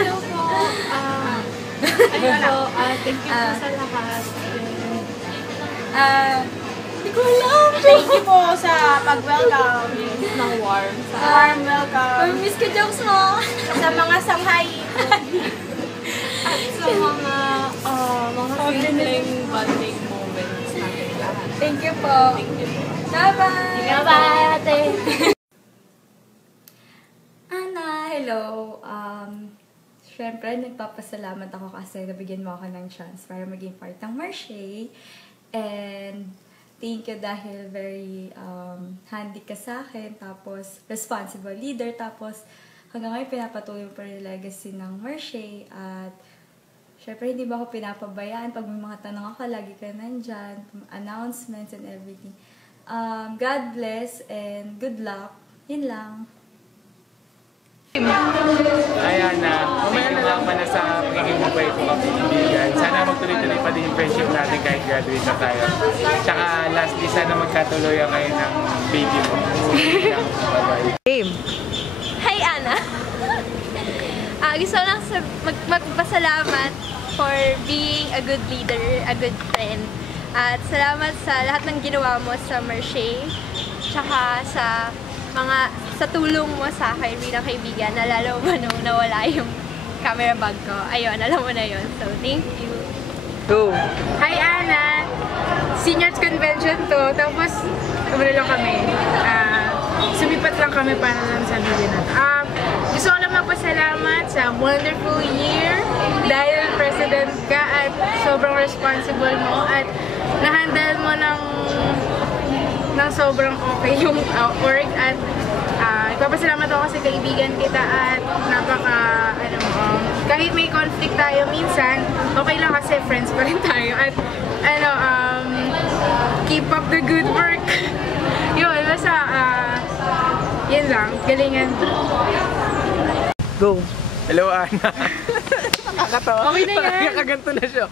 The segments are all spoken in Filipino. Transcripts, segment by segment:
Hello po. Ayun po, thank you po sa lahat. Hindi ko alam. Thank you po sa pag-welcome. Ng warm. Warm welcome. Miss ko jokes mo. Sa mga sanghay. At sa mga simpleng bonding moments natin lahat. Thank you po. Thank you po. Bye-bye. Bye-bye, ate. Ana, hello. Siyempre, nagpapasalamat ako kasi nabigyan mo ako ng chance para maging part ng Marche. And thank you dahil very handy ka sa akin, tapos responsible leader, tapos hanggang ngayon pinapatuloy mo pa rin yung legacy ng Marche. At syempre, hindi ba ako pinapabayaan? Pag may mga tanong ako, lagi ka nandyan, announcements and everything. God bless and good luck. Yun lang. Ayan na, mamaya na lang pala sa pagiging mabait ko kaibigan. Sana magtuloy-tuloy pa din yung friendship natin kahit graduate na tayo. Tsaka lastly, sana magkatuloy ang ngayon ng baby mo. Bye-bye. Game. Hi, Ana! Gusto ko lang magpasalamat for being a good leader, a good friend. At salamat sa lahat ng ginawa mo sa Marche, tsaka sa tulong mo sa akin bilang kaibigan. Nalala mo ba nung nawala yung camera bag ko? Ayun, alam mo na yun. So, thank you. Go! Hi, Ana! Seniors Convention to. Tapos, tumuli lang kami. Sumipat lang kami para lang sa video natin. Gusto ko lang magpasalamat sa wonderful year dahil president ka at sobrang responsible mo at na-handle mo ng sobrang okay yung work at ipapasalamat ako kasi kaibigan kita at kahit may conflict tayo minsan, okay lang kasi friends pa rin tayo at keep up the good work. Yun, basta yun lang, galingan. Go! Hello, Ana. Nakakatawa. Okay na yan. Nakaganto na siya.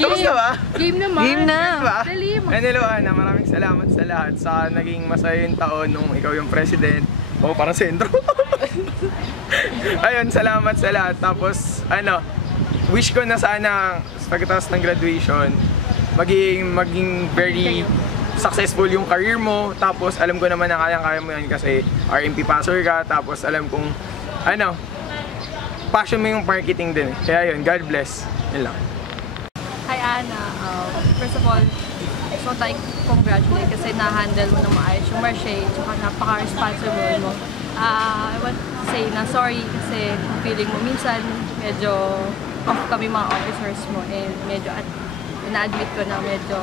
Game. ba? Game naman. Game na. Dali mo. Hello, Ana. Maraming salamat sa lahat sa naging masaya yung taon nung ikaw yung president. O, parang sentro. Ayun, salamat sa lahat. Tapos, wish ko na sana pagkatapos ng graduation, maging very successful yung career mo. Tapos, alam ko naman na kayang-kaya mo yan kasi RMP passer ka. Tapos, alam kong, passion mo yung marketing din. Kaya yun, God bless. Yun lang. Hi, Ana. First of all, so congratulate kasi na-handle mo na maayos yung Marche, tsaka napaka-responsible mo. I want to say na sorry kasi feeling mo minsan medyo off kami mga officers mo and medyo na-admit ko na medyo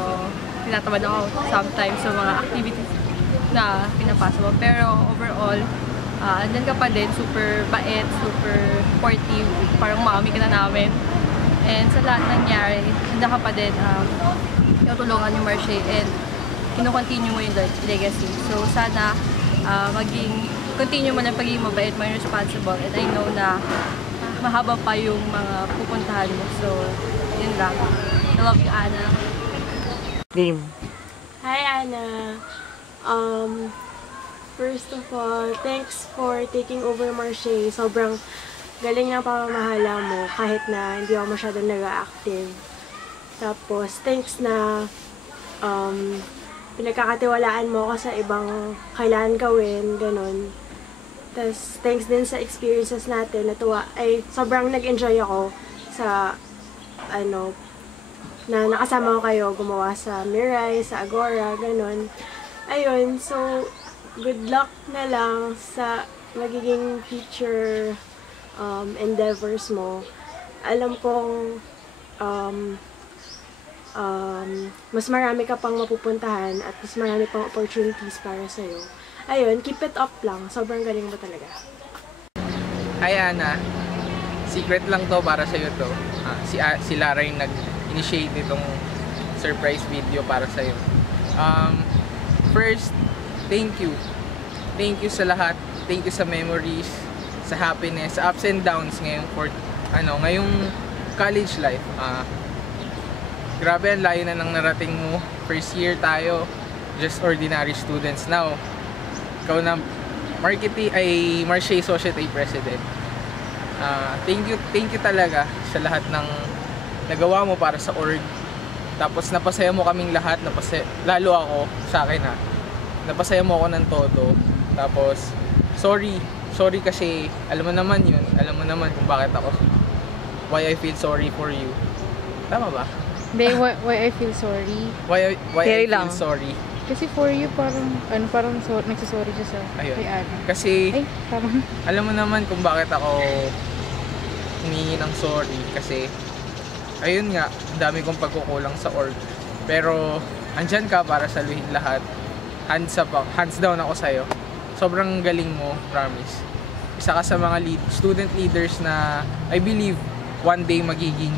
tinatamad ako sometimes sa mga activities na pinapasa mo. Pero overall, andyan ka pa din, super bait, super supportive, parang mami ka na namin. And sa lahat nangyari, andyan ka pa din, tinutulungan yung Marche and kinukontinue mo yung legacy. So sana continue mo na pagiging mabait, may responsible, and I know na mahaba pa yung mga pupuntahan mo. So, yun lang. I love you, Ana. Game. Hi, Ana. First of all, thanks for taking over Marche. Sobrang galing ng pamamahala mo kahit na hindi ako masyadong nag-active. Tapos, thanks na pinagkakatiwalaan mo ako sa ibang kailangan gawin, ganun. Tapos, thanks din sa experiences natin. Sobrang nag-enjoy ako sa, na nakasama ko kayo, gumawa sa Mirai, sa Agora, ganun. Ayun, so, good luck na lang sa magiging future endeavors mo. Alam kong mas marami ka pang mapupuntahan at mas marami pang opportunities para sa'yo. Ayun, keep it up lang. Sobrang galing mo talaga. Hi, Ana. Secret lang to para sa'yo to. Si Lara yung nag-initiate nitong surprise video para sa'yo. First, thank you. Thank you sa lahat. Thank you sa memories, sa happiness, sa ups and downs ngayong college life. Grabe, ang layo na ng narating mo. First year tayo, just ordinary students. Now, ikaw na Marche Society President. Thank you talaga sa lahat ng nagawa mo para sa org. Tapos napasaya mo kaming lahat, lalo ako sa akin napasaya mo ako ng todo. Tapos sorry kasi alam mo naman kung bakit why I feel sorry for you. Tama ba? Hindi, why I feel sorry. Why I Carry feel lang. sorry. Kasi for you, parang nagsasorry siya sa kay Ana. Kasi Parang, alam mo naman kung bakit ako humingi ng sorry. Kasi ayun nga, dami kong pagkukulang sa org. Pero andyan ka para saluhin lahat. Hands down ako sa'yo. Sobrang galing mo, promise. Isa ka sa mga student leaders na I believe one day magiging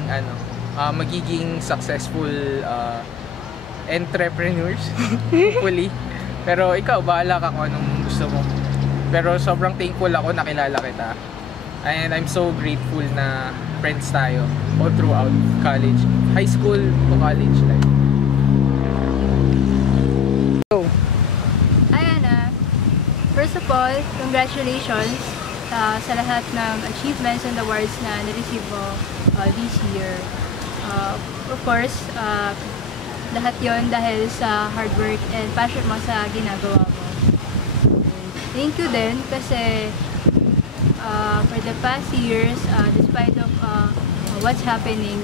successful entrepreneurs, hopefully. Pero ikaw, bahala ka kung anong gusto mo. Pero sobrang thankful ako nakilala kita. And I'm so grateful na friends tayo all throughout college, high school to college life. Hi Ana! First of all, congratulations sa lahat ng achievements and awards na na-receive mo this year. Of course, lahat yon dahil sa hard work and passion mo sa ginagawa mo. Thank you din kasi for the past years, despite of what's happening,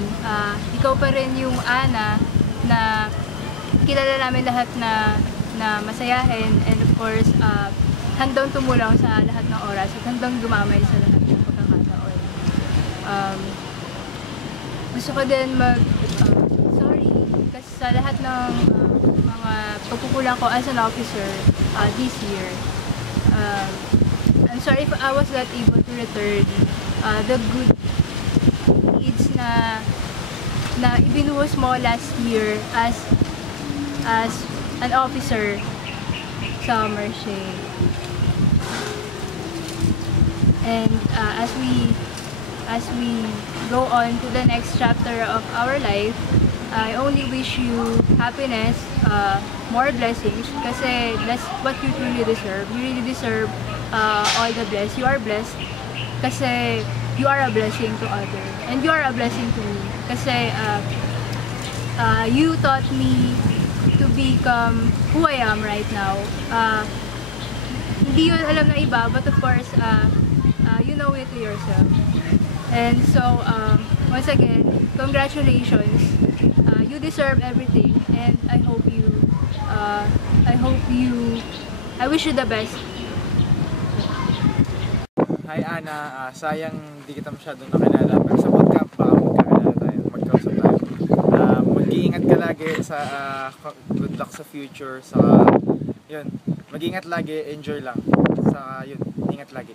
ikaw pa rin yung Ana na kilala namin lahat na masayahin, and of course, handang tumulong sa lahat ng oras at handang dumamay sa lahat ng pagkakataon. Gusto ko din sorry kasi sa lahat ng mga pagkukulang ko as an officer this year. I'm sorry if I was not able to return the good deeds na ibinuhos mo last year as an officer sa Marche. And as we go on to the next chapter of our life, I only wish you happiness, more blessings, kasi that's what you truly deserve. You really deserve all the bless. You are blessed kasi you are a blessing to others, and you are a blessing to me kasi you taught me to become who I am right now. Hindi yun alam na iba, but of course you know it to yourself. And so once again, congratulations. You deserve everything, and I wish you the best. Hi Ana, sayang hindi kita masyadong nakilala, pero sa bootcamp baka magkakilala tayo, magkausap tayo. Mag-iingat ka lagi sa good luck sa future, sa yun, mag-iingat lagi, enjoy lang. Sa yun, ingat lagi.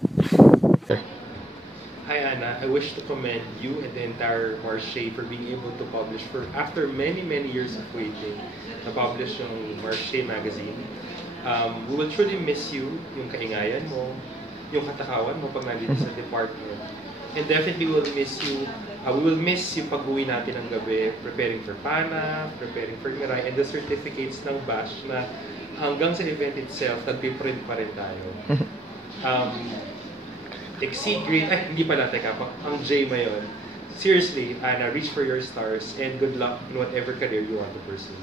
Hi Ana, I wish to commend you and the entire Marche for being able to publish after many years of waiting, na-publish yung Marche magazine. We will truly miss you, yung kaingayan mo, yung katakawan mo pag nandito sa department. And definitely we will miss you pag-uwi natin ng gabi, preparing for PANA, preparing for Mirai, and the certificates ng BASH na hanggang sa event itself, nagpiprint pa rin tayo. Exceed great, hindi pala, teka, ang J mo yun. Seriously, Ana, reach for your stars and good luck in whatever career you want to pursue.